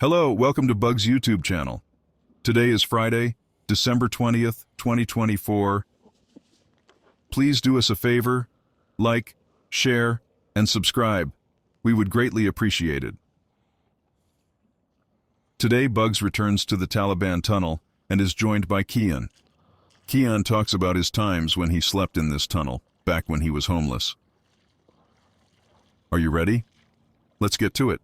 Hello, welcome to Bug's YouTube channel. Today is Friday, December 20th, 2024. Please do us a favor, like, share, and subscribe. We would greatly appreciate it. Today, Bugs returns to the Taliban tunnel and is joined by Kian. Keon talks about his times when he slept in this tunnel, back when he was homeless. Are you ready? Let's get to it.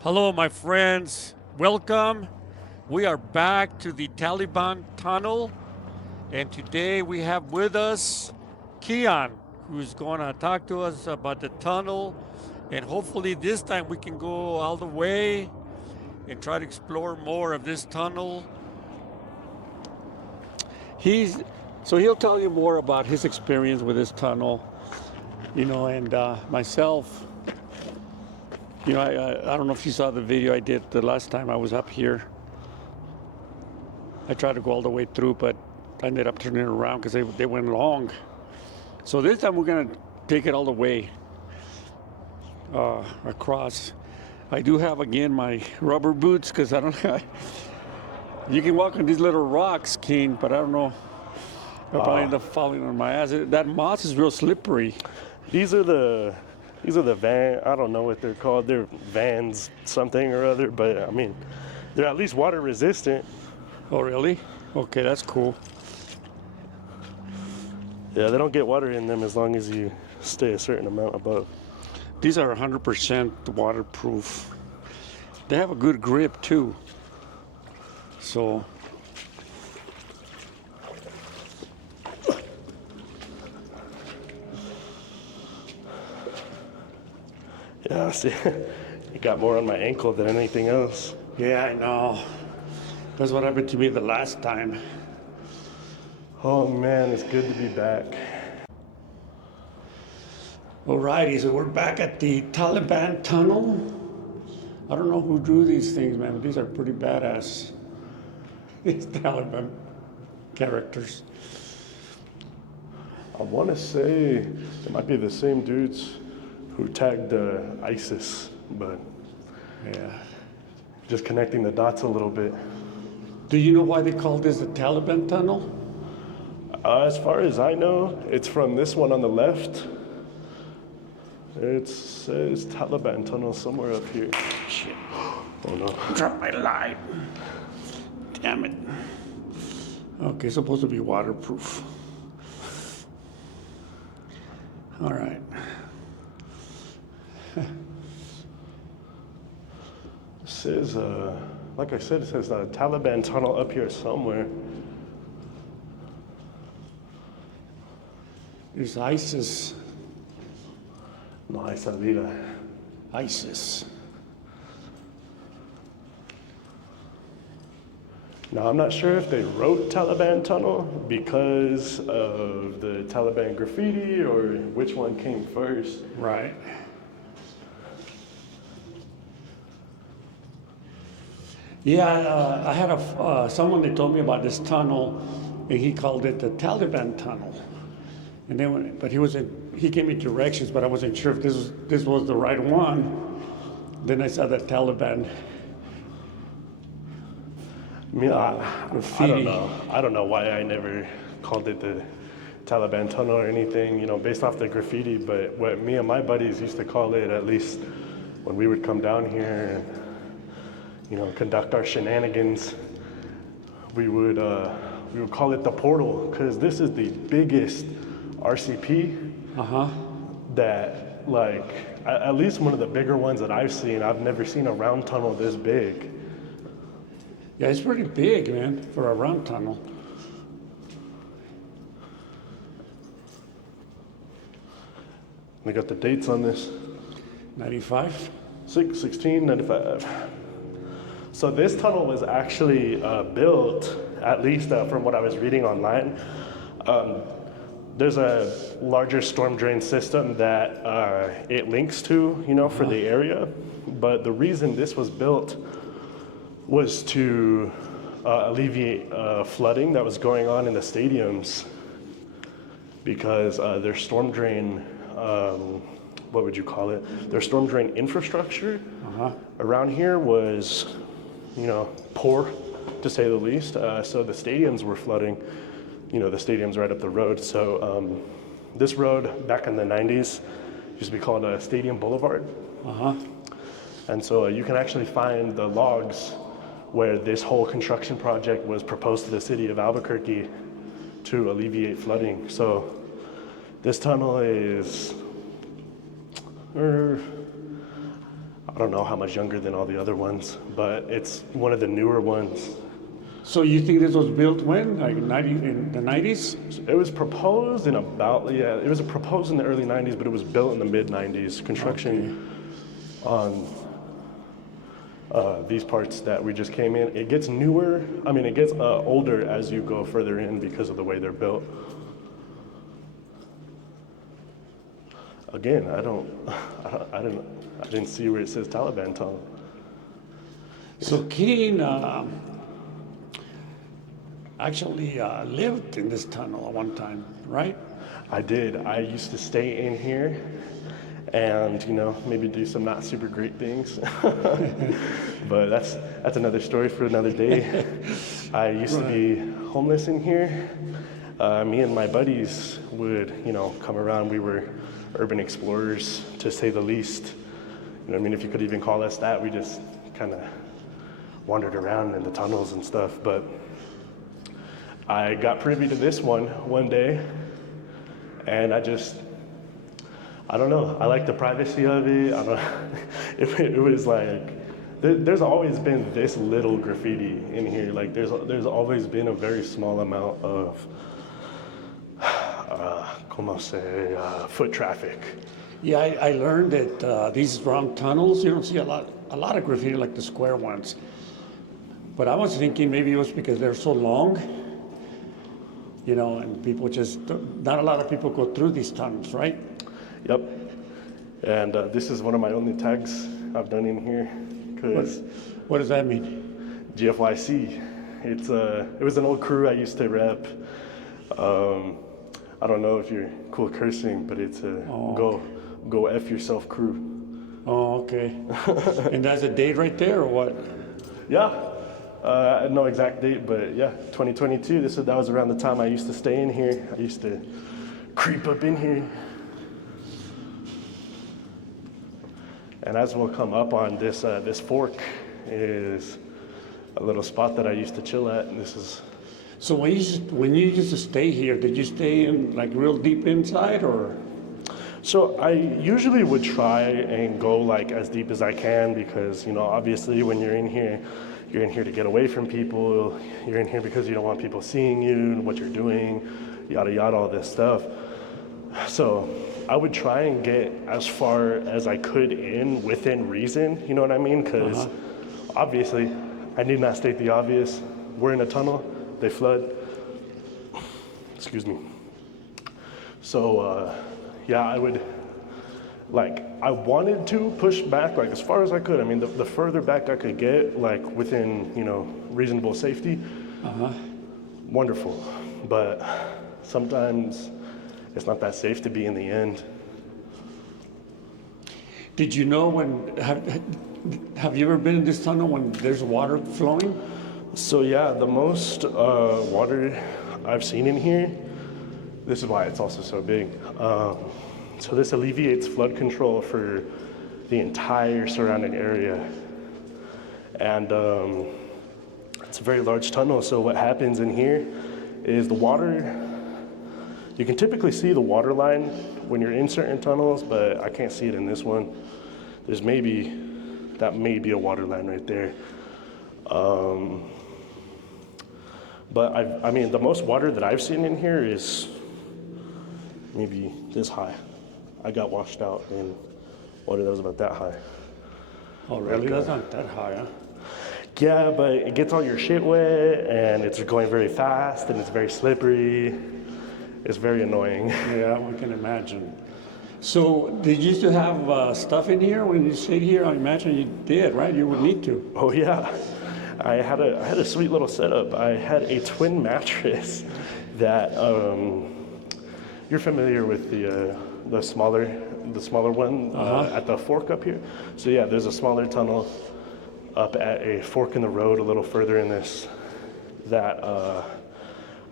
Hello, my friends. Welcome. We are back to the Taliban tunnel, and today we have with us Kian, who's going to talk to us about the tunnel, and hopefully this time we can go all the way and try to explore more of this tunnel. He'll tell you more about his experience with this tunnel, and myself. I don't know if you saw the video I did the last time I was up here. I tried to go all the way through, but I ended up turning around because they went long. So this time we're going to take it all the way across. I do have, again, my rubber boots because I don't you can walk on these little rocks, Kean, but I don't know. I'll probably end up falling on my ass. That moss is real slippery. These are the van, I don't know what they're called. They're vans something or other, but I mean, they're at least water resistant. Oh, really? Okay, that's cool. Yeah, they don't get water in them as long as you stay a certain amount above. These are 100% waterproof. They have a good grip too. So yeah, see, it got more on my ankle than anything else. yeah, I know. That's what happened to me the last time. Oh man, it's good to be back. Alrighty, so we're back at the Taliban tunnel. I don't know who drew these things, man. These are pretty badass. These Taliban characters. I want to say it might be the same dudes who tagged ISIS, but Yeah. just connecting the dots a little bit. Do you know why they call this the Taliban tunnel? As far as I know, it's from this one on the left. It says Taliban tunnel somewhere up here. Shit. Oh no. Drop my light. Damn it. Okay, supposed to be waterproof. All right. It says, like I said, it says Taliban tunnel up here somewhere. There's ISIS. No hay salida. ISIS. Now, I'm not sure if they wrote Taliban tunnel because of the Taliban graffiti or which one came first. Right. Yeah, I had someone that told me about this tunnel, and he called it the Taliban tunnel. And then, but he gave me directions, but I wasn't sure if this was the right one. Then I saw the Taliban. I mean, I don't know why I never called it the Taliban tunnel or anything, based off the graffiti. But what me and my buddies used to call it, at least when we would come down here and, conduct our shenanigans, we would call it the portal, because this is the biggest RCP that, like, at least one of the bigger ones that I've seen. I've never seen a round tunnel this big. Yeah, it's pretty big, man, for a round tunnel. They got the dates on this. 95? 6/16/95. So this tunnel was actually built, at least from what I was reading online. There's a larger storm drain system that it links to, for the area. But the reason this was built was to alleviate flooding that was going on in the stadiums, because their storm drain, what would you call it? Their storm drain infrastructure around here was, poor, to say the least. So the stadiums were flooding, the stadium's right up the road. So this road back in the 90s used to be called Stadium Boulevard. And so you can actually find the logs where this whole construction project was proposed to the city of Albuquerque to alleviate flooding. So this tunnel is, I don't know how much younger than all the other ones, but it's one of the newer ones. So you think this was built when, like in the 90s? It was proposed in it was proposed in the early 90s, but it was built in the mid 90s. Construction on these parts that we just came in, it gets newer. It gets older as you go further in because of the way they're built. Again, I didn't see where it says Taliban tunnel. So Kean actually lived in this tunnel at one time, right? I did. I used to stay in here and, maybe do some not super great things. But that's another story for another day. I used to be homeless in here. Me and my buddies would, come around. We were urban explorers, to say the least. If you could even call us that. We just kind of wandered around in the tunnels and stuff. But I got privy to this one day, and I don't know. I like the privacy of it. I don't. It was like there's always been this little graffiti in here. Like there's always been a very small amount of foot traffic. Yeah, I learned that these round tunnels, you don't see a lot of graffiti like the square ones. But I was thinking maybe it was because they're so long, and people not a lot of people go through these tunnels, right? Yep. And this is one of my only tags I've done in here. What does that mean? GFYC. It was an old crew I used to rep. I don't know if you're cool cursing, but it's go F yourself crew. Oh, okay. And that's a date right there, or what? Yeah. No exact date, but yeah, 2022. That was around the time I used to stay in here. I used to creep up in here. And as we'll come up on this fork is a little spot that I used to chill at. And this is. So when you used to stay here, did you stay in like real deep inside, or? So I usually would try and go like as deep as I can, because obviously when you're in here to get away from people. You're in here because you don't want people seeing you, what you're doing, yada yada, all this stuff. So I would try and get as far as I could in within reason, you know what I mean? Because obviously, I need not state the obvious. We're in a tunnel, they flood. Excuse me. So I wanted to push back like as far as I could. I mean, the further back I could get, like within, reasonable safety, wonderful. But sometimes it's not that safe to be in the end. Did you know have you ever been in this tunnel when there's water flowing? So yeah, the most water I've seen in here, this is why it's also so big. So this alleviates flood control for the entire surrounding area. And it's a very large tunnel, so what happens in here is the water, you can typically see the water line when you're in certain tunnels, but I can't see it in this one. That may be a water line right there. But the most water that I've seen in here is maybe this high. I got washed out in water that was about that high. Oh, really? That's not that high, huh? Yeah, but it gets all your shit wet, and it's going very fast, and it's very slippery. It's very annoying. Yeah, we can imagine. So did you used to have stuff in here when you stayed here? I imagine you did, right? You would need to. Oh yeah, I had a sweet little setup. I had a twin mattress that you're familiar with the smaller one at the fork up here. So yeah, there's a smaller tunnel up at a fork in the road a little further in this that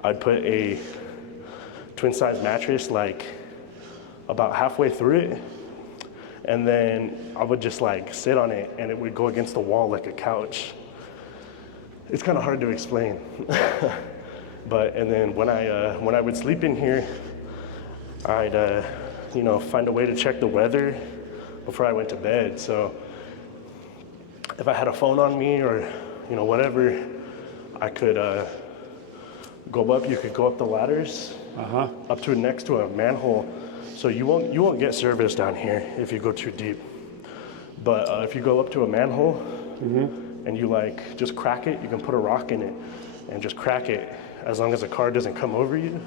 I'd put a twin size mattress like about halfway through it, and then I would just like sit on it and it would go against the wall like a couch. It's kind of hard to explain. And then when I would sleep in here, I'd find a way to check the weather before I went to bed. So if I had a phone on me or whatever, I could go up. You could go up the ladders up to next to a manhole. So you won't get service down here if you go too deep. But if you go up to a manhole and you like just crack it, you can put a rock in it and just crack it. As long as a car doesn't come over you,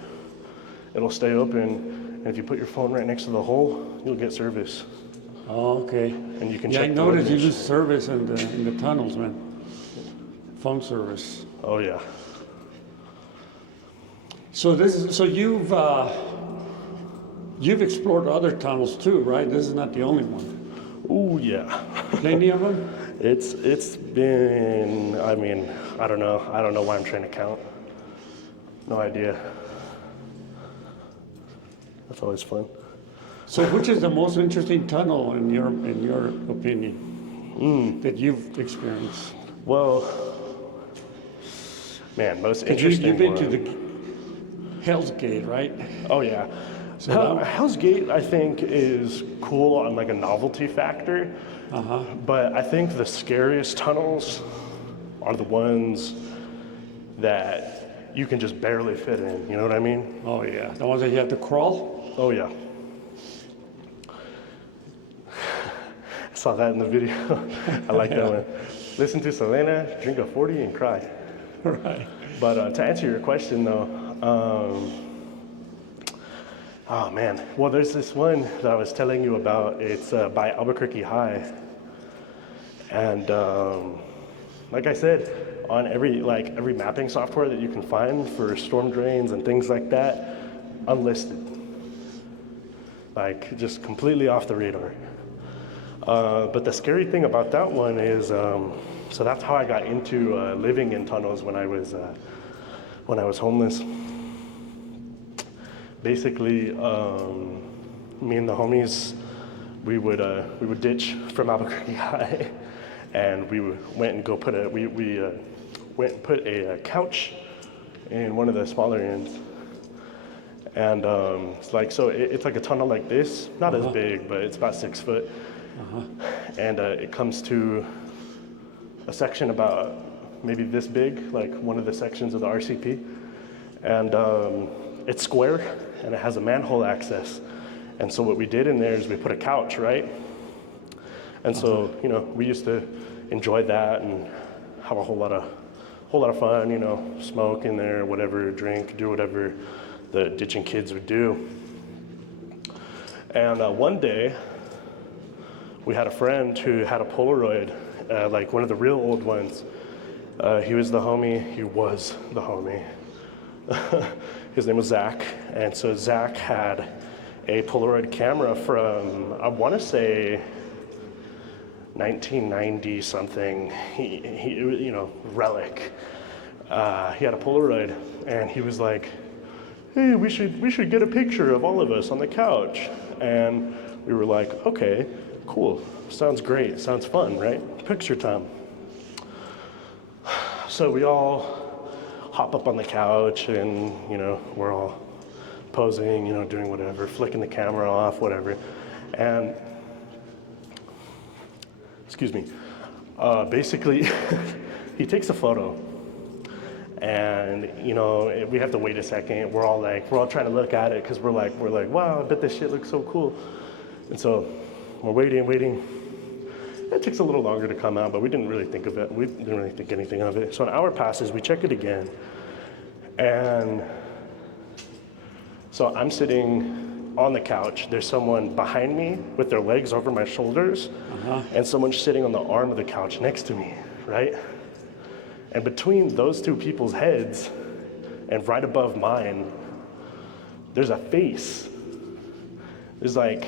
it'll stay open. And if you put your phone right next to the hole, you'll get service. Oh, okay. And you can Yeah, check I the noticed you weather. lose service in the tunnels, man. Phone service. Oh yeah. So you've explored other tunnels too, right? This is not the only one. Ooh yeah. Plenty of them? It's been, I mean, I don't know why I'm trying to count. No idea. That's always fun. So which is the most interesting tunnel in your opinion that you've experienced? Well, man, most 'Cause interesting you've been one. to the Hell's Gate, right? Oh yeah. So Hell's Gate, I think, is cool on like a novelty factor. But I think the scariest tunnels are the ones that you can just barely fit in. You know what I mean? Oh yeah, the ones that you have to crawl. Oh yeah. I saw that in the video. I like that one. Listen to Selena, drink a 40 and cry. Right. But to answer your question though, oh man, well there's this one that I was telling you about. It's by Albuquerque High, and like I said, on every mapping software that you can find for storm drains and things like that, unlisted, like just completely off the radar. But the scary thing about that one is, so that's how I got into living in tunnels when I was homeless. Basically, me and the homies, we would ditch from Albuquerque High, and we went and put a couch in one of the smaller inns. And it's like it's like a tunnel like this, not as big, but it's about 6 foot. And it comes to a section about maybe this big, like one of the sections of the RCP, and it's square and it has a manhole access. And so what we did in there is we put a couch, right? And so we used to enjoy that and have a whole lot of fun, smoke in there, whatever, drink, do whatever the ditching kids would do. And one day, we had a friend who had a Polaroid, like one of the real old ones. He was the homie. His name was Zach. And so Zach had a Polaroid camera from, I want to say, 1990 something. He relic. He had a Polaroid, and he was like, "Hey, we should get a picture of all of us on the couch." And we were like, "Okay, cool. Sounds great. Sounds fun, right? Picture time." So we all hop up on the couch, and we're all posing, doing whatever, flicking the camera off, whatever. And excuse me. Basically, he takes a photo, and we have to wait a second. We're all trying to look at it because we're like, wow, I bet this shit looks so cool. And so we're waiting. It takes a little longer to come out, but we didn't really think of it. We didn't really think anything of it. So an hour passes, we check it again. And so I'm sitting on the couch. There's someone behind me with their legs over my shoulders, and someone sitting on the arm of the couch next to me, right? And between those two people's heads and right above mine, there's a face. There's like,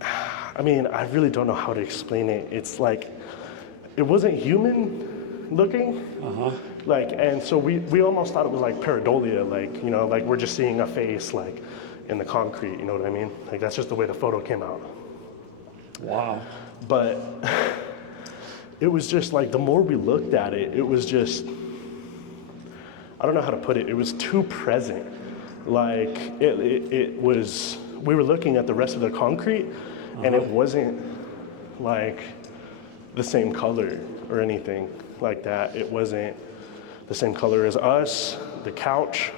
I mean, I really don't know how to explain it. It's like, it wasn't human looking. Like, and so we almost thought it was like pareidolia, like, you know, like we're just seeing a face like in the concrete, you know what I mean? Like that's just the way the photo came out. Wow. But it was just like, the more we looked at it, it was just, I don't know how to put it. It was too present. Like it was, we were looking at the rest of the concrete and it wasn't like the same color or anything like that. It wasn't the same color as us, the couch,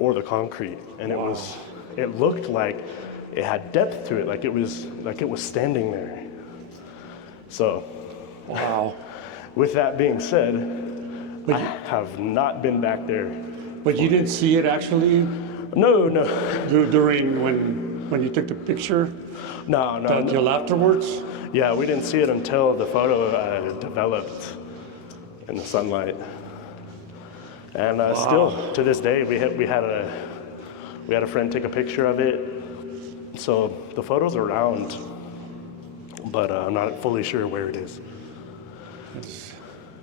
or the concrete. And it looked like it had depth to it, like it was standing there. So, Wow. with that being said, I have not been back there. But you didn't see it actually No. during when you took the picture No. until afterwards? Yeah, we didn't see it until the photo developed in the sunlight. And still, to this day, we had a friend take a picture of it. So the photo's around, but I'm not fully sure where it is. It's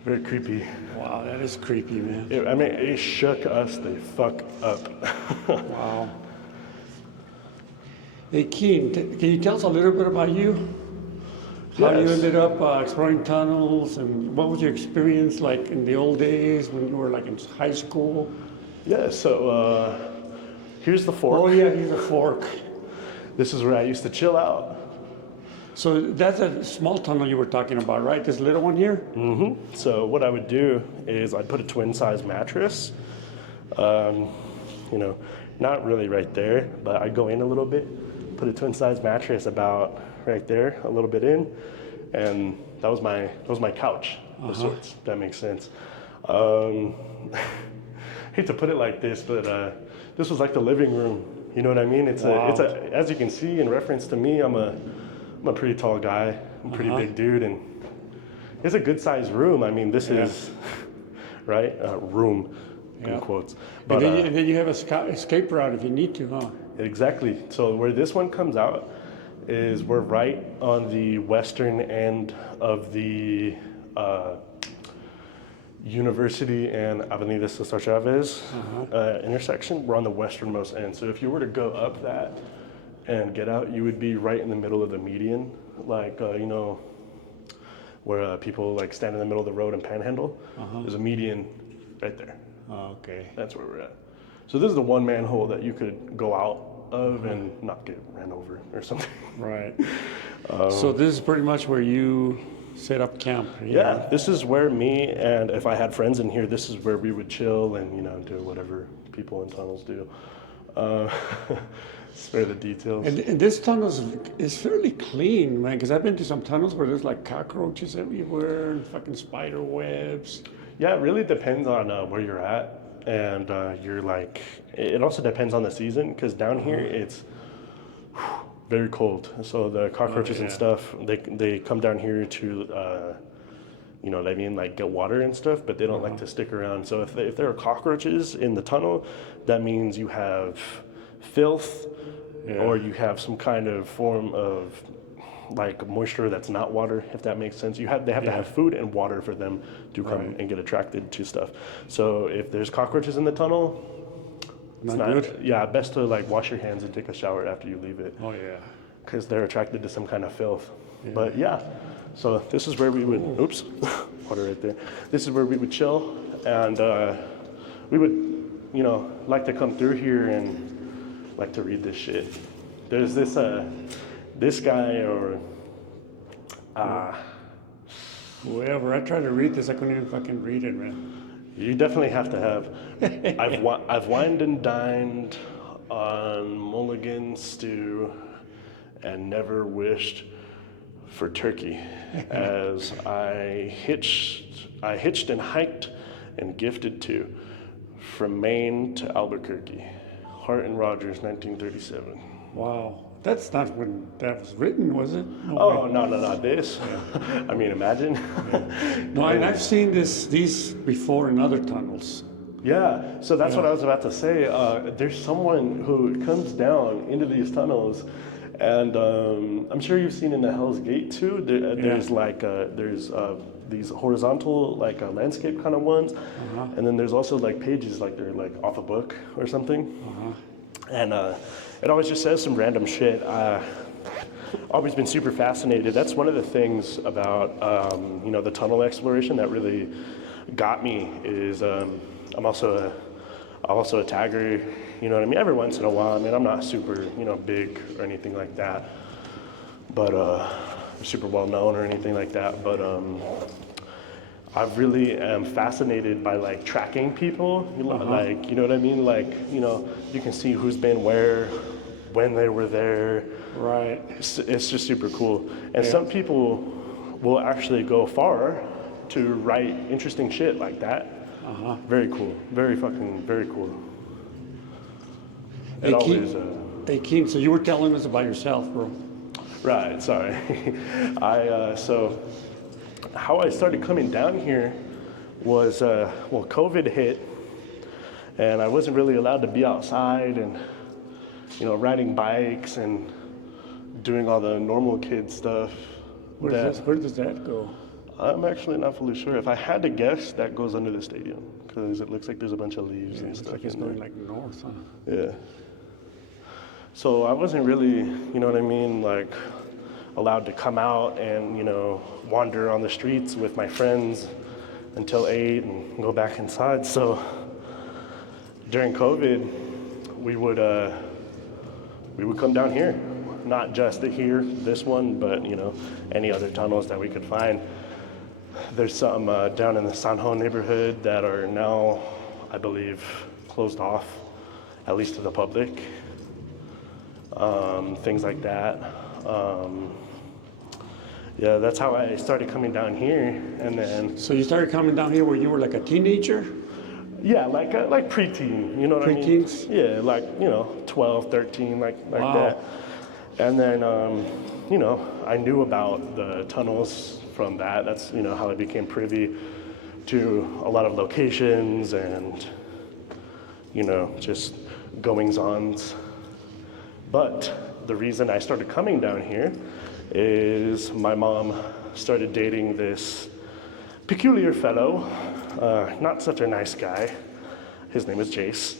very creepy. Wow, that is creepy, man. It shook us the fuck up. Wow. Hey, Kian, can you tell us a little bit about you? How you Yes. ended up exploring tunnels, and what was your experience like in the old days when you were like in high school? Yeah, so here's the fork. Oh yeah, here's a fork. This is where I used to chill out. So that's a small tunnel you were talking about, right? This little one here? So what I would do is I'd put a twin size mattress, you know, not really right there, but I'd go in a little bit, put a twin size mattress about right there, a little bit in, and that was my couch of sorts, if that makes sense. Hate to put it like this, but this was like the living room. You know what I mean? It's a as you can see in reference to me, I'm a pretty tall guy, I'm a pretty big dude, and it's a good sized room. I mean, this is right room in quotes. But And then you have a escape route if you need to, huh? exactly. So where this one comes out is we're right on the western end of the University and Avenida Cesar Chavez intersection. We're on the westernmost end. So if you were to go up that and get out, you would be right in the middle of the median, like you know, where people like stand in the middle of the road and panhandle. There's a median right there. Oh, okay. That's where we're at. So this is the one manhole that you could go out of and not get ran over or something. Right. So this is pretty much where you set up camp. Yeah, this is where me and if I had friends in here, this is where we would chill and, you know, do whatever people in tunnels do. Spare the details. And this tunnel is fairly clean, man, because I've been to some tunnels where there's like cockroaches everywhere and fucking spider webs. Yeah, it really depends on where you're at. And you're like, it also depends on the season because down here it's very cold. So the cockroaches and stuff, they come down here to, you know what I mean, like get water and stuff, but they don't like to stick around. So if there are cockroaches in the tunnel, that means you have filth or you have some kind of form of like moisture that's not water, if that makes sense. They have to have food and water for them to come and get attracted to stuff. So if there's cockroaches in the tunnel, it's not good. Yeah, best to like wash your hands and take a shower after you leave it. Oh yeah. Because they're attracted to some kind of filth. But yeah, so this is where we would, oops, water right there. This is where we would chill, and we would, you know, like to come through here and like to read this shit. There's this guy or Whoever, I tried to read this, I couldn't even fucking read it, man. you definitely have to have. I've wined and dined on mulligan stew and never wished for turkey, as I hitched and hiked and gifted to from Maine to Albuquerque. Hart and Rogers, 1937. Wow. That's not when that was written, was it? No Oh, way. no, not this. I mean, imagine. No, and I've seen these before in other tunnels. Yeah, so that's what I was about to say. There's someone who comes down into these tunnels, and I'm sure you've seen in the Hell's Gate too. There's these horizontal landscape kind of ones, and then there's also like pages like they're like off a book or something, and it always just says some random shit. Always been super fascinated. That's one of the things about the tunnel exploration that really got me is. I'm also a tagger, you know what I mean? Every once in a while. I mean, I'm not super, big or anything like that, but super well known or anything like that. But I really am fascinated by like tracking people, like, you know what I mean? Like, you can see who's been where, when they were there. Right. It's just super cool. And some people will actually go far to write interesting shit like that. Very cool. Very cool. Hey, Kean, so you were telling us about yourself, bro. Right, sorry. So how I started coming down here was, COVID hit, and I wasn't really allowed to be outside and, riding bikes and doing all the normal kid stuff. Where does that go? I'm actually not fully sure. If I had to guess, that goes under the stadium because it looks like there's a bunch of leaves and stuff. Like it's going like north, huh? Yeah. So I wasn't really, you know what I mean, like allowed to come out and, wander on the streets with my friends until 8 and go back inside. So during COVID, we would come down here, not just this one, but, any other tunnels that we could find. There's some down in the Sanho neighborhood that are now, I believe, closed off, at least to the public. Things like that. That's how I started coming down here, and then. So you started coming down here where you were like a teenager? Yeah, like preteen, you know what I mean? Preteens? Yeah, 12, 13, like Wow. that. And then, I knew about the tunnels from that. That's, how I became privy to a lot of locations and, just goings-ons. But the reason I started coming down here is my mom started dating this peculiar fellow, not such a nice guy. His name is Jace.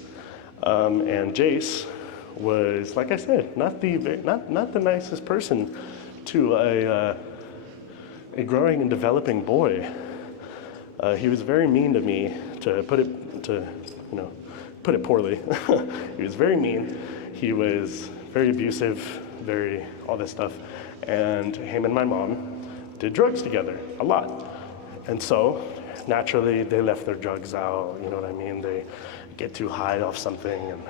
And Jace was, like I said, not the nicest person to a growing and developing boy. He was very mean to me, to put it poorly. He was very mean. He was very abusive, all this stuff. And him and my mom did drugs together a lot. And so naturally they left their drugs out, you know what I mean? They get too high off something and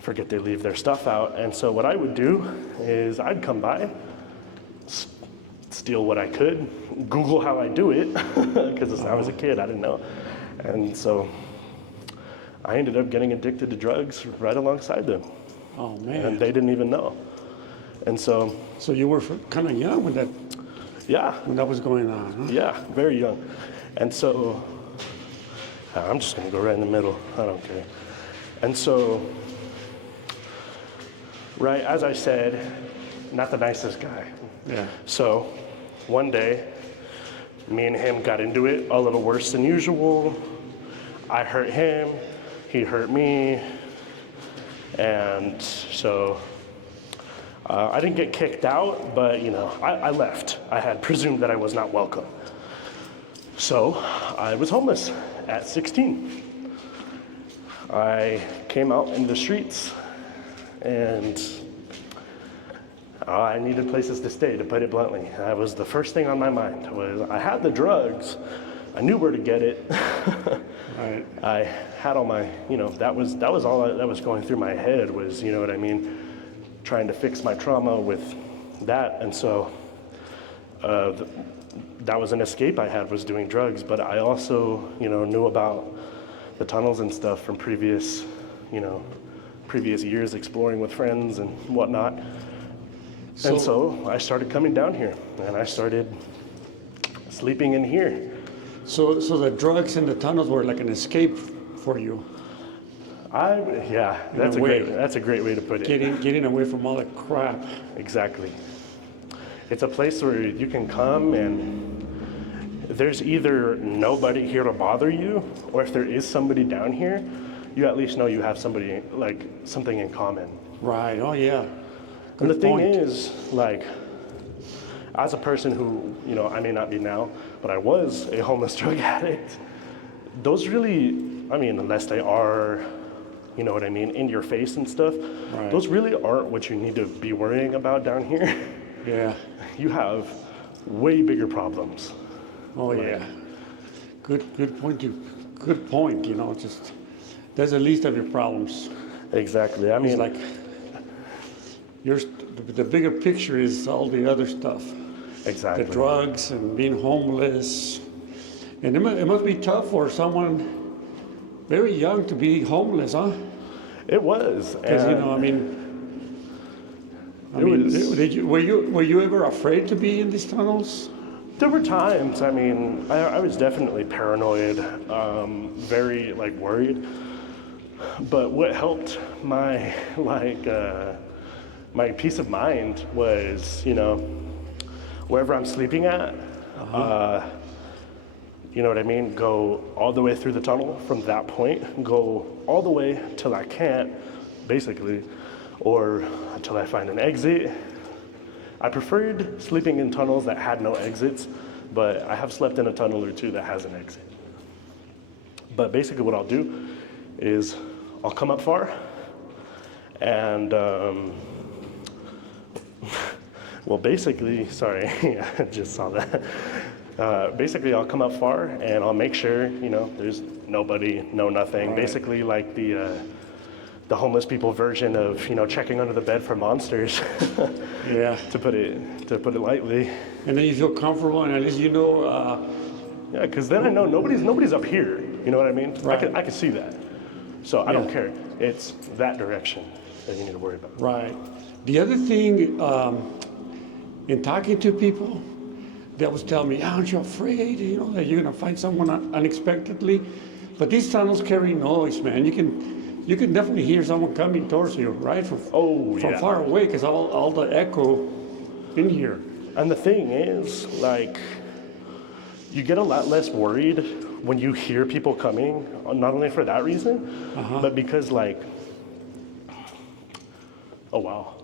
forget they leave their stuff out. And so what I would do is I'd come by, steal what I could, Google how I do it, because I was a kid, I didn't know. And so I ended up getting addicted to drugs right alongside them. Oh, man. And they didn't even know. And so. So you were kind of young when that was going on, huh? Yeah, very young. And so, I'm just gonna go right in the middle, I don't care. And so, right, as I said, not the nicest guy. Yeah. So, one day, me and him got into it a little worse than usual. I hurt him, he hurt me, and so I didn't get kicked out, but I left. I had presumed that I was not welcome. So I was homeless at 16. I came out in the streets and I needed places to stay, to put it bluntly. That was the first thing on my mind. Was I had the drugs, I knew where to get it. Right. I had all my, that was all that was going through my head was, you know what I mean, trying to fix my trauma with that. And so that was an escape I had, was doing drugs. But I also, knew about the tunnels and stuff from previous, previous years exploring with friends and whatnot. And so I started coming down here, and I started sleeping in here. So the drugs in the tunnels were like an escape for you, That's a great way to put it. getting away from all the crap. Exactly. It's a place where you can come and there's either nobody here to bother you, or if there is somebody down here, you at least know you have somebody, like something in common. Right. Oh yeah. And the Good thing point. is, like, as a person who, you know, I may not be now, but I was a homeless drug addict, those really, I mean, unless they are, you know what I mean, in your face and stuff, Right. those really aren't what you need to be worrying about down here. Yeah. You have way bigger problems. Oh yeah. Good point. Good point. You know, just that's the least of your problems. Exactly. I mean, It's like the bigger picture is all the other stuff, exactly. the drugs and being homeless, and it must be tough for someone very young to be homeless, huh? It was. Because you know, were you ever afraid to be in these tunnels? There were times, I mean, I was definitely paranoid, very like worried. But what helped my my peace of mind was, you know, wherever I'm sleeping at, you know what I mean? Go all the way through the tunnel from that point, go all the way till I can't, basically, or until I find an exit. I preferred sleeping in tunnels that had no exits, but I have slept in a tunnel or two that has an exit. But basically what I'll do is I'll come up far and, well, basically, sorry, I just saw that. Basically, I'll come up far and I'll make sure, you know, there's nobody, no nothing. Right. Basically like the homeless people version of, you know, checking under the bed for monsters. Yeah. to put it lightly. And then you feel comfortable, and at least you know. Yeah, because then I know nobody's up here. You know what I mean? Right. I can see that. So I don't Yeah. care. It's that direction that you need to worry about. Right. The other thing, in talking to people, they always tell me, aren't you afraid, you know, that you're gonna find someone unexpectedly? But these tunnels carry noise, man. You can definitely hear someone coming towards you, right? From Yeah. far away, because all the echo in here. And the thing is, like, you get a lot less worried when you hear people coming, not only for that reason, but because, like, oh wow,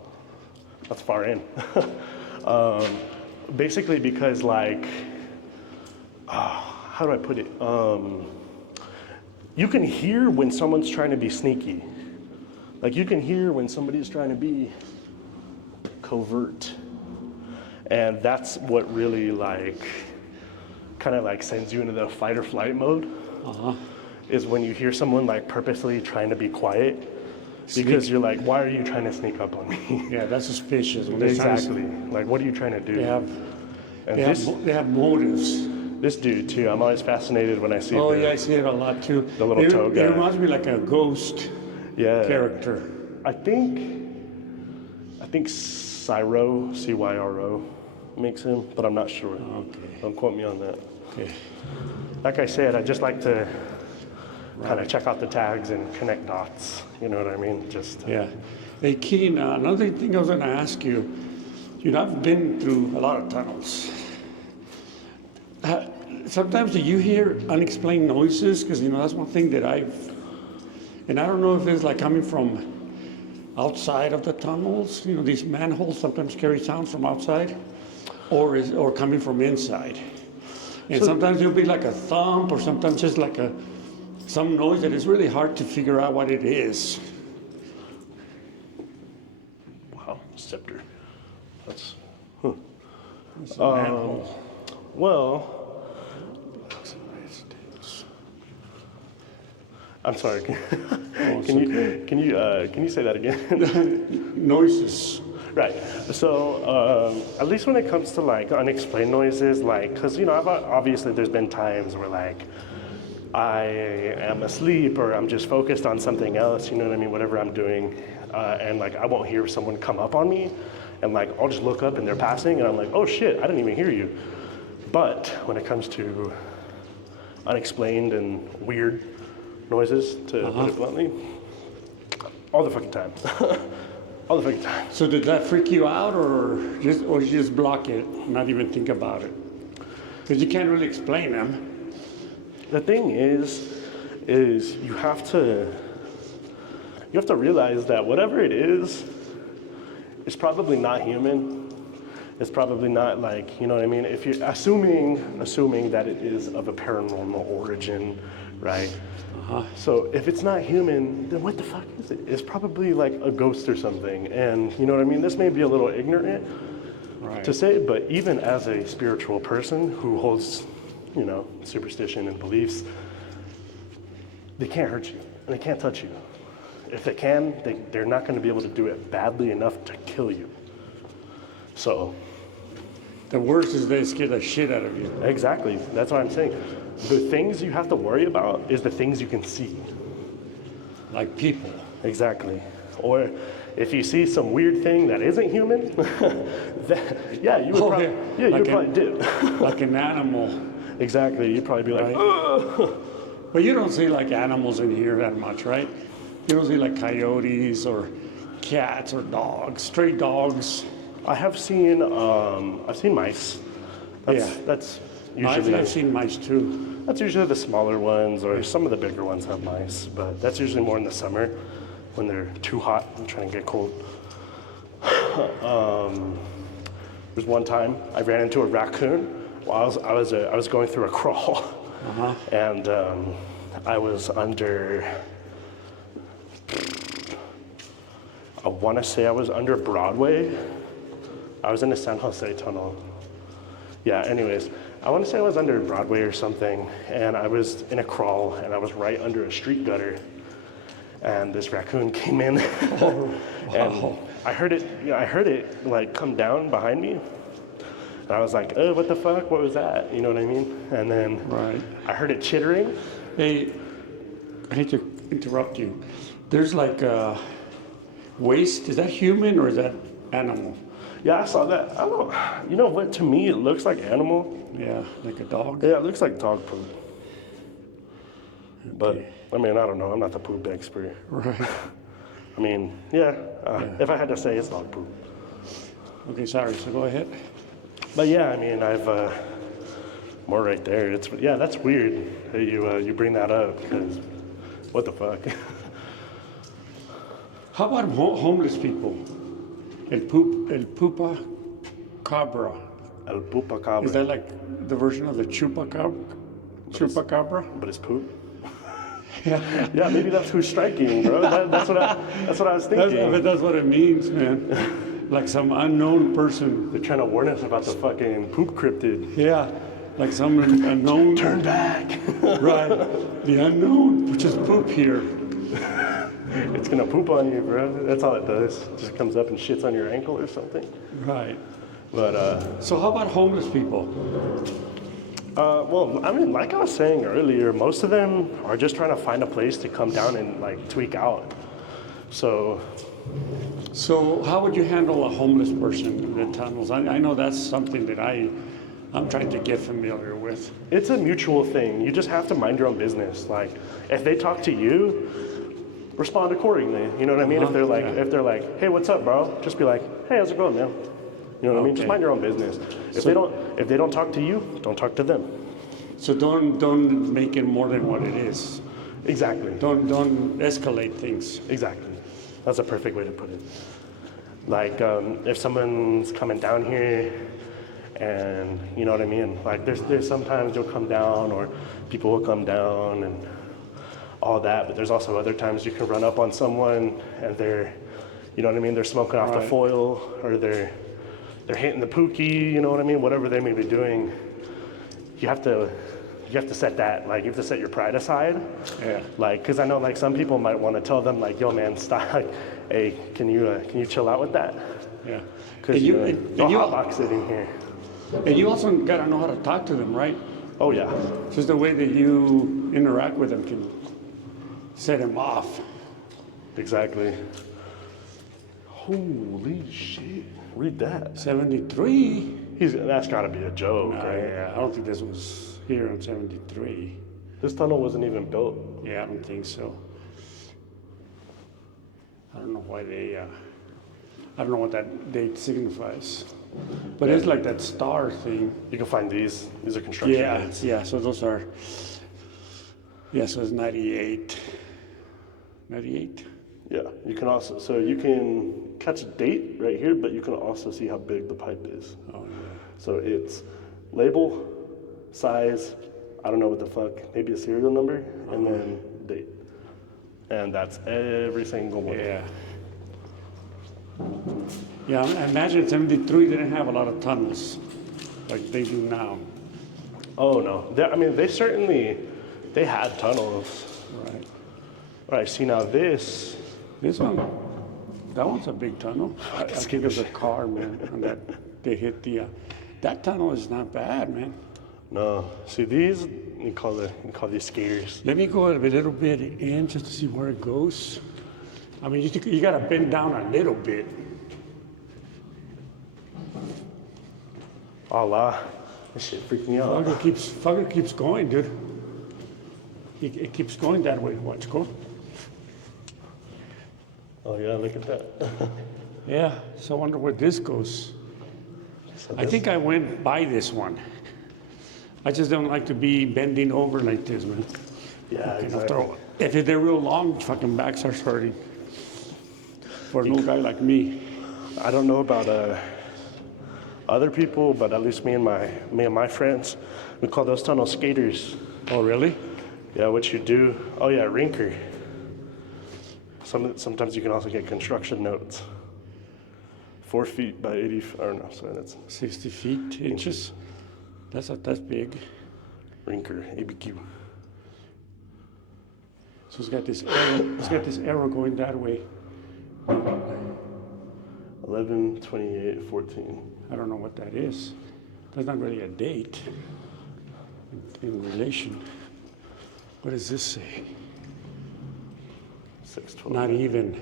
that's far in. Basically because, like, how do I put it? You can hear when someone's trying to be sneaky. Like, you can hear when somebody's trying to be covert. And that's what really, like, kind of like sends you into the fight or flight mode. Is when you hear someone like purposely trying to be quiet, because you're like, why are you trying to sneak up on me? Yeah, that's suspicious. When they're trying to- Exactly. Like, what are you trying to do? They have, And they have motives. this dude too, I'm always fascinated when I see Oh the, yeah, I see it a lot too. the little toe guy. It reminds me like a ghost yeah, character. I think Cyro, CYRO makes him, but I'm not sure. Okay. Don't quote me on that. Okay. Like I said, I just like to kind of check out the tags and connect dots. You know what I mean? Just Yeah. Hey, Keen, another thing I was going to ask you. You know, I've been through a lot of tunnels. Sometimes do you hear unexplained noises? Because, you know, that's one thing that and I don't know if it's like coming from outside of the tunnels. You know, these manholes sometimes carry sounds from outside, or coming from inside. And sometimes it'll be like a thump, or sometimes just like some noise that is really hard to figure out what it is. wow, scepter. That's It's a manhole. well. I'm sorry. Can you say that again? Noises. Right. So at least when it comes to like unexplained noises, like, cause you know, obviously there's been times where like I am asleep or I'm just focused on something else, you know what I mean, whatever I'm doing, and like I won't hear someone come up on me, and like I'll just look up and they're passing and I'm like, oh shit, I didn't even hear you. But when it comes to unexplained and weird noises, to put it bluntly, all the fucking time. All the fucking time. So did that freak you out, or you just block it, not even think about it? Because you can't really explain them. The thing is you have to realize that whatever it is probably not human. It's probably not like, you know what I mean? If you're assuming that it is of a paranormal origin, right? So if it's not human, then what the fuck is it? It's probably like a ghost or something. And you know what I mean? This may be a little ignorant to say, but even as a spiritual person who holds, you know, superstition and beliefs, they can't hurt you and they can't touch you. If they can, they're not going to be able to do it badly enough to kill you. So the worst is they scare the shit out of you. exactly, that's what I'm saying. The things you have to worry about is the things you can see. Like people. Exactly. Or if you see some weird thing that isn't human, you would probably do. Like an animal. Exactly, you'd probably be like, ugh. But you don't see like animals in here that much, right? You don't see like coyotes or cats or dogs, stray dogs. I've seen mice. That's usually. I've seen mice too. That's usually the smaller ones, or some of the bigger ones have mice, but that's usually more in the summer when they're too hot and trying to get cold. There's one time I ran into a raccoon while I was going through a crawl, and I was under. I want to say I was under Broadway. I was in the San Jose tunnel. Yeah, anyways, I want to say I was under Broadway or something, and I was in a crawl, and I was right under a street gutter, and this raccoon came in, and I heard it like come down behind me, and I was like, oh, what the fuck, what was that? You know what I mean? And then I heard it chittering. Hey, I hate to interrupt you. There's like waste, is that human or is that animal? Yeah, I saw that. I don't know. You know what? To me, it looks like animal. Yeah, like a dog? Yeah, it looks like dog poop. But, I mean, I don't know. I'm not the poop expert. Right. I mean, if I had to say, it's dog poop. Okay, sorry. So go ahead. But yeah, I mean, I've more right there. That's weird that you bring that up, because what the fuck? How about homeless people? El pupa cabra. El pupa cabra. Is that like the version of the chupacabra? Chupacabra? But it's poop. Yeah. Yeah, maybe that's who's striking, bro. That's what I was thinking. That's what it means, man. Like some unknown person. They're trying to warn us about the fucking poop cryptid. Yeah, like some unknown. Turn back. Right, the unknown, which is poop here. It's gonna poop on you, bro. That's all it does. It just comes up and shits on your ankle or something. Right. But so how about homeless people? well, I mean, like I was saying earlier, most of them are just trying to find a place to come down and like tweak out. So how would you handle a homeless person in the tunnels? I know that's something that I'm trying to get familiar with. it's a mutual thing. You just have to mind your own business. Like, if they talk to you, respond accordingly. You know what I mean? If they're like, hey, what's up, bro? Just be like, hey, how's it going, man? You know what I mean? Just mind your own business. If they don't talk to you, don't talk to them. So don't make it more than what it is. Exactly. Don't escalate things. Exactly. That's a perfect way to put it. Like, if someone's coming down here and, you know what I mean? Like, there's sometimes you'll come down or people will come down and all that, but there's also other times you can run up on someone and they're, you know what I mean? They're smoking off the foil, or they're hitting the pookie, you know what I mean? Whatever they may be doing, you have to set that, like, you have to set your pride aside. Yeah. Like, because I know, like, some people might want to tell them, like, yo, man, stop. Like, hey, can you chill out with that? Yeah. Because you hotbox it in here. And you also got to know how to talk to them, right? Oh yeah, Just the way that you interact with them can set them off. exactly. Holy shit! Read that. 73? That's got to be a joke, right? Yeah, I don't think this was here in 73. This tunnel wasn't even built. Yeah, I don't think so. I don't know why they, I don't know what that date signifies. But it's like that star thing. You can find these. These are construction Yeah, dates. yeah, so those are, yeah, so it's 98. 98? Yeah, you can also, so you can catch a date right here, but you can also see how big the pipe is. Oh, yeah. So it's label, size, I don't know what the fuck, maybe a serial number, and then date. And that's every single one. Yeah. Yeah, I imagine 73 didn't have a lot of tunnels like they do now. Oh no, I mean, they had tunnels. Right. All right, see now this, This one, that one's a big tunnel. I think of the car, man, and that they hit the, that tunnel is not bad, man. no, see these, you call these skaters. Let me go a little bit in just to see where it goes. I mean, you gotta bend down a little bit. Allah, this shit freaked me out. Fucker keeps going, dude. It keeps going that way. Watch, go. Oh yeah, look at that. Yeah, so I wonder where this goes. I think I went by this one. I just don't like to be bending over like this, man. Yeah, You know, exactly. if they're real long, fucking back starts hurting. For an old guy like me. I don't know about other people, but at least me and my friends, we call those tunnels skaters. Oh, really? Yeah, what you do? Oh yeah, rinker. Sometimes you can also get construction notes. 4 feet by 80. Or no, sorry, that's 60 feet, inches. That's big. rinker, ABQ. So it's got this arrow. It's got this arrow going that way. 11, 28, 14. I don't know what that is. That's not really a date in relation. What does this say? 6, 12. Not even.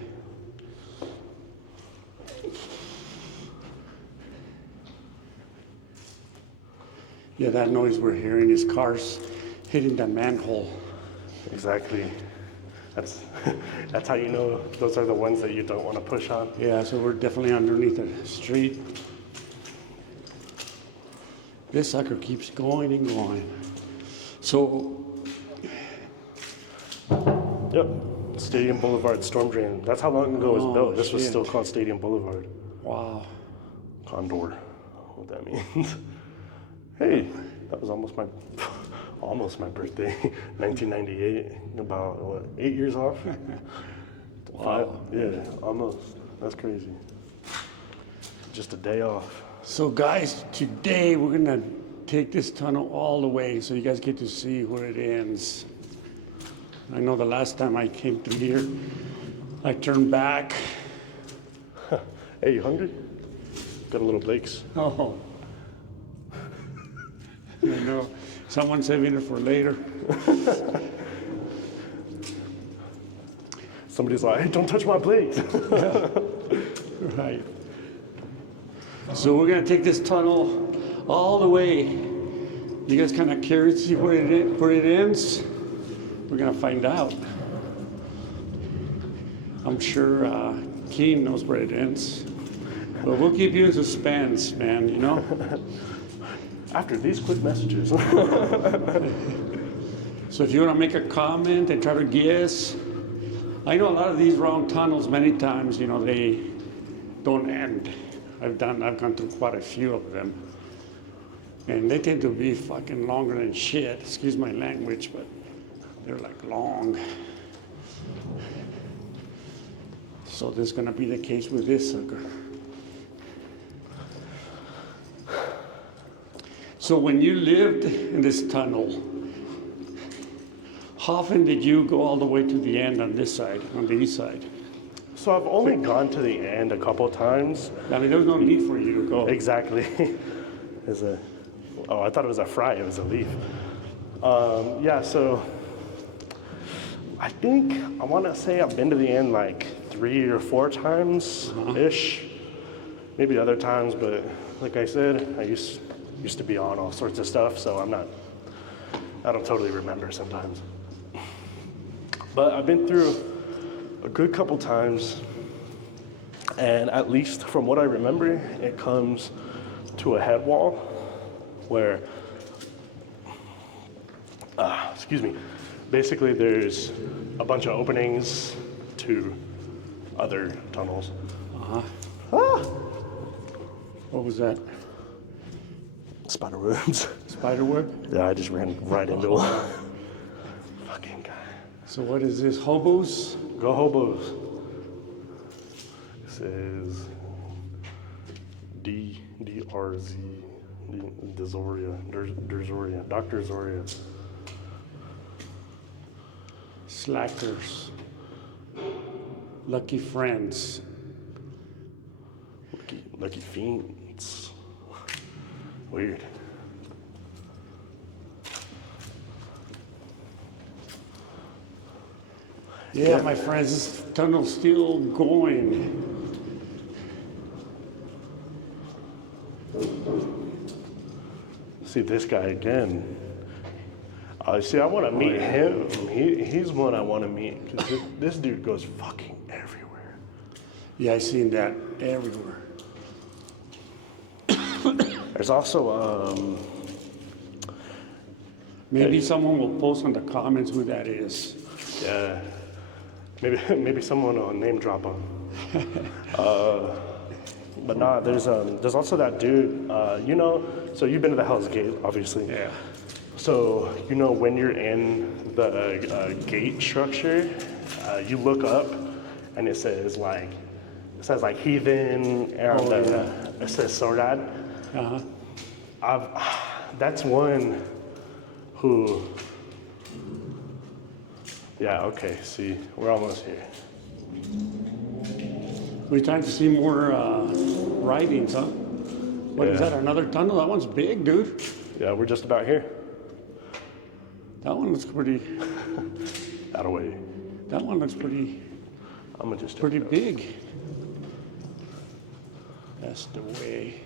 Yeah, that noise we're hearing is cars hitting that manhole. Exactly. That's how you know those are the ones that you don't want to push on. Yeah, so we're definitely underneath the street. This sucker keeps going and going. So, Yep. Stadium Boulevard storm drain. That's how long ago it was built. This was shit. still called Stadium Boulevard. wow. Condor. I don't know what that means. Hey, that was almost my birthday. 1998. About what, 8 years off? Wow. Yeah, almost. That's crazy. Just a day off. So guys, today we're gonna take this tunnel all the way so you guys get to see where it ends. I know the last time I came through here, I turned back. Hey, you hungry? Got a little Blake's. Oh. You know, someone's saving it for later. Somebody's like, hey, don't touch my plate. Right. So we're gonna take this tunnel all the way. You guys kind of curious to see where it ends? We're gonna find out. I'm sure Kean knows where it ends. But we'll keep you in suspense, man, you know? After these quick messages. So if you wanna make a comment and try to guess, I know a lot of these round tunnels many times, you know, they don't end. I've gone through quite a few of them. And they tend to be fucking longer than shit, excuse my language, but they're like long. So this is gonna be the case with this sucker. So when you lived in this tunnel, how often did you go all the way to the end on this side, on the east side? So I've only gone to the end a couple times. I mean, there was no need for you to go. Exactly. Oh, I thought it was a fry. It was a leaf. Yeah, so I think I want to say I've been to the end like 3 or 4 times ish. Maybe other times, but like I said, I used to be on all sorts of stuff, so I don't totally remember sometimes. But I've been through a good couple times, and at least from what I remember, it comes to a head wall where, excuse me, basically there's a bunch of openings to other tunnels. What was that? Spider webs. Spider web? Yeah, I just ran right into one. Fucking guy. So what is this? Hobos? Go hobos. This is DRZ, Derzoria, Dr. Zoria. Slackers. Lucky friends. Lucky fiends. Weird. Yeah, my friends, this tunnel's still going. See this guy again. See, I want to meet him. He's one I want to meet because this dude goes fucking everywhere. Yeah, I seen that everywhere. There's also Maybe someone will post in the comments who that is. yeah, maybe someone will name drop him. But nah, there's also that dude. You know, so you've been to the Hell's Gate, obviously. Yeah. So you know when you're in the gate structure, you look up, and it says like heathen, and it says Sorad. That's one who. Yeah. Okay. See, we're almost here. We're trying to see more writings, huh? What is Yeah. that? Another tunnel? That one's big, dude. Yeah, we're just about here. That one looks pretty. That away. That one looks pretty I'm gonna just pretty big. That's the way.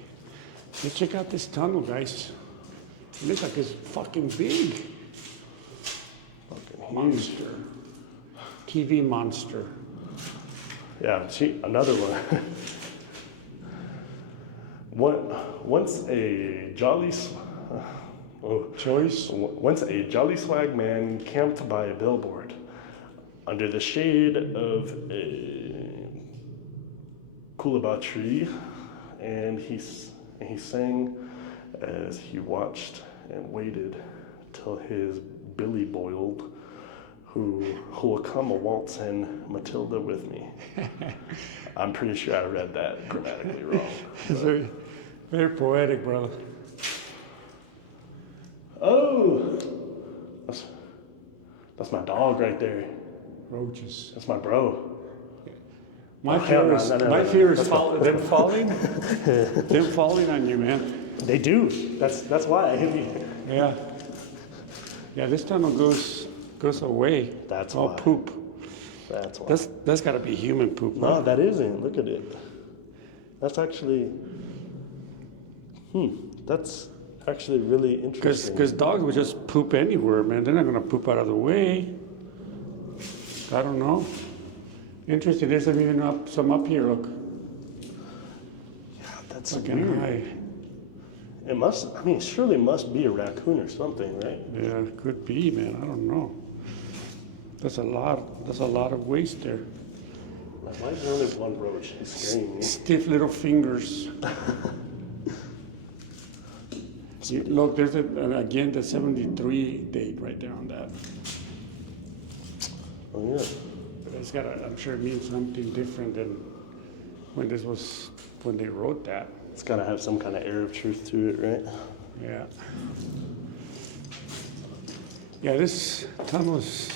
Hey, check out this tunnel, guys. It looks like it's fucking big. Fucking huge. Monster. TV monster. Yeah, see, another one. Once a jolly swag man camped by a billboard under the shade of a coolabah tree, and he sang as he watched and waited till his billy boiled. Who will come a waltzin' Matilda with me? I'm pretty sure I read that grammatically wrong. It's very, very poetic, brother. Oh, that's my dog right there. Roaches. That's my bro. My hell fear no, is, no, no, my no. fear is That's them falling. Them falling on you, man. They do. That's why I hit you. Yeah. Yeah, this tunnel goes away. That's all why. poop. That's why. That's got to be human poop. No, right? that isn't. Look at it. That's actually. That's actually really interesting. Because dogs would just poop anywhere, man. They're not gonna poop out of the way. I don't know. Interesting. There's even some up here. Look. Yeah, that's Fucking weird. high. It must. I mean, it surely must be a raccoon or something, right? Yeah, it could be, man. I don't know. That's a lot of waste there. Like, why is there only one roach? It's scaring me. Stiff little fingers. Look, there's again the 73 date right there on that. Oh yeah. But it's got I'm sure it means something different than when they wrote that. It's got to have some kind of air of truth to it, right? Yeah. Yeah, this tunnel is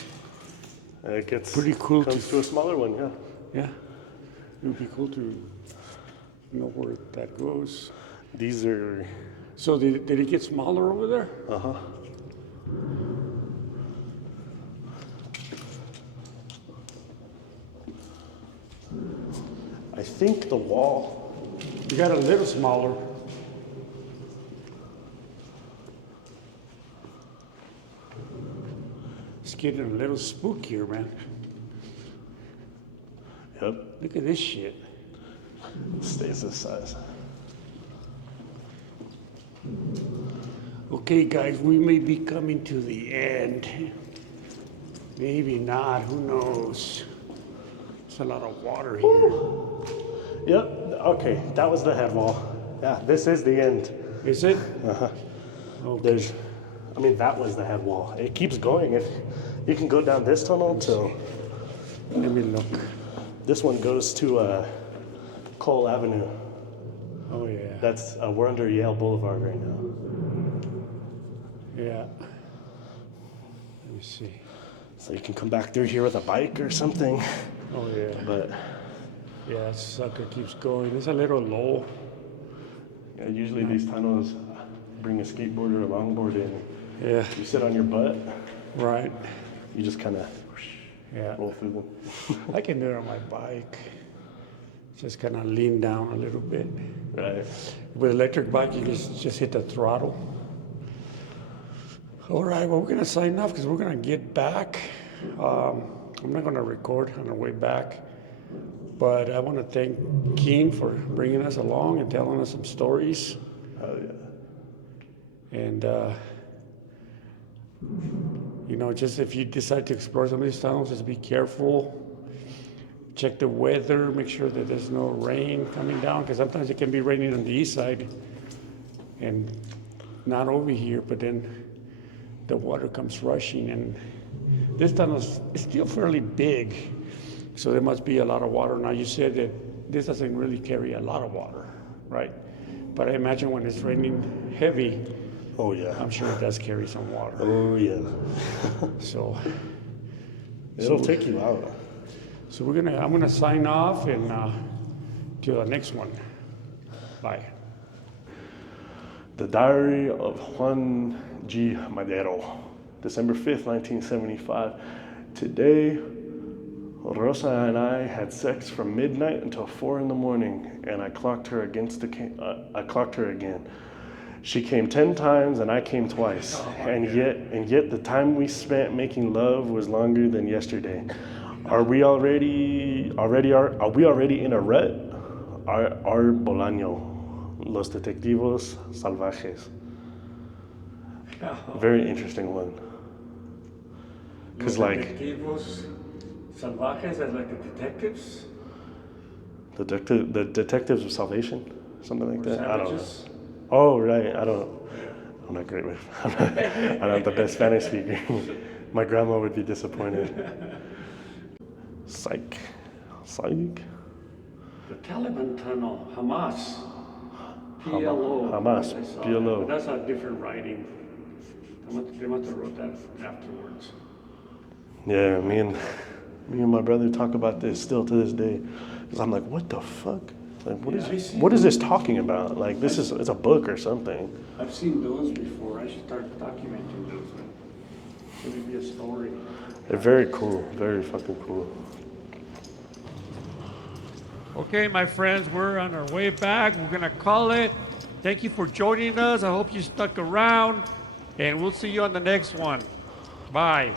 It gets pretty cool. Comes to a smaller one, yeah. Yeah. It would be cool to know where that goes. These are So did it get smaller over there? Uh-huh. I think the wall, You got a little smaller. It's getting a little spookier, man. yep, Look at this shit. stays this size. Okay, guys, we may be coming to the end. Maybe not, who knows? There's a lot of water here. Yep, okay, that was the head wall. Yeah, this is the end. Is it? Uh-huh. Okay. That was the head wall. It keeps going. If you can go down this tunnel till Let me look. this one goes to Cole Avenue. Oh, yeah. That's we're under Yale Boulevard right now. Yeah. Let me see. So you can come back through here with a bike or something. Oh, yeah. But Yeah, that sucker keeps going. It's a little low. yeah, usually these tunnels bring a skateboard or a longboard in. Yeah, You sit on your butt. right. You just kind of Yeah. roll through them. I can do it on my bike. Just kind of lean down a little bit. Right. With electric bike, you just hit the throttle. All right, well, we're going to sign off because we're going to get back. I'm not going to record on our way back, but I want to thank Kean for bringing us along and telling us some stories. Oh yeah. And, just if you decide to explore some of these tunnels, just be careful. Check the weather, make sure that there's no rain coming down, because sometimes it can be raining on the east side and not over here, but then the water comes rushing. And this tunnel is still fairly big, so there must be a lot of water. Now, you said that this doesn't really carry a lot of water, right? But I imagine when it's raining heavy, Oh yeah. I'm sure it does carry some water. Oh yeah. So It'll take you out. So I'm gonna sign off and till the next one. Bye. The Diary of Juan G. Madero, December 5th, 1975. Today, Rosa and I had sex from midnight until 4 in the morning, and I clocked her again. She came 10 times and I came twice, and yet the time we spent making love was longer than yesterday. Are we already in a rut? Our Bolaño, Los Detectivos Salvajes. Very interesting one. Because Detectivos Salvajes as like the detectives? the Detectives of Salvation, something like that. I don't know. Savages? Oh right, I'm not great with. I'm not the best Spanish speaker. My grandma would be disappointed. Psych. The Taliban tunnel, Hamas. PLO. Hamas, I saw PLO. that, but that's a different writing. They must have wrote that afterwards. Yeah, me and my brother talk about this still to this day. Cause I'm like, what the fuck? Like, what is this talking about? Like, it's a book or something. I've seen those before. I should start documenting those. It would be a story. They're very cool, very fucking cool. Okay, my friends, we're on our way back. We're going to call it. Thank you for joining us. I hope you stuck around, and we'll see you on the next one. Bye.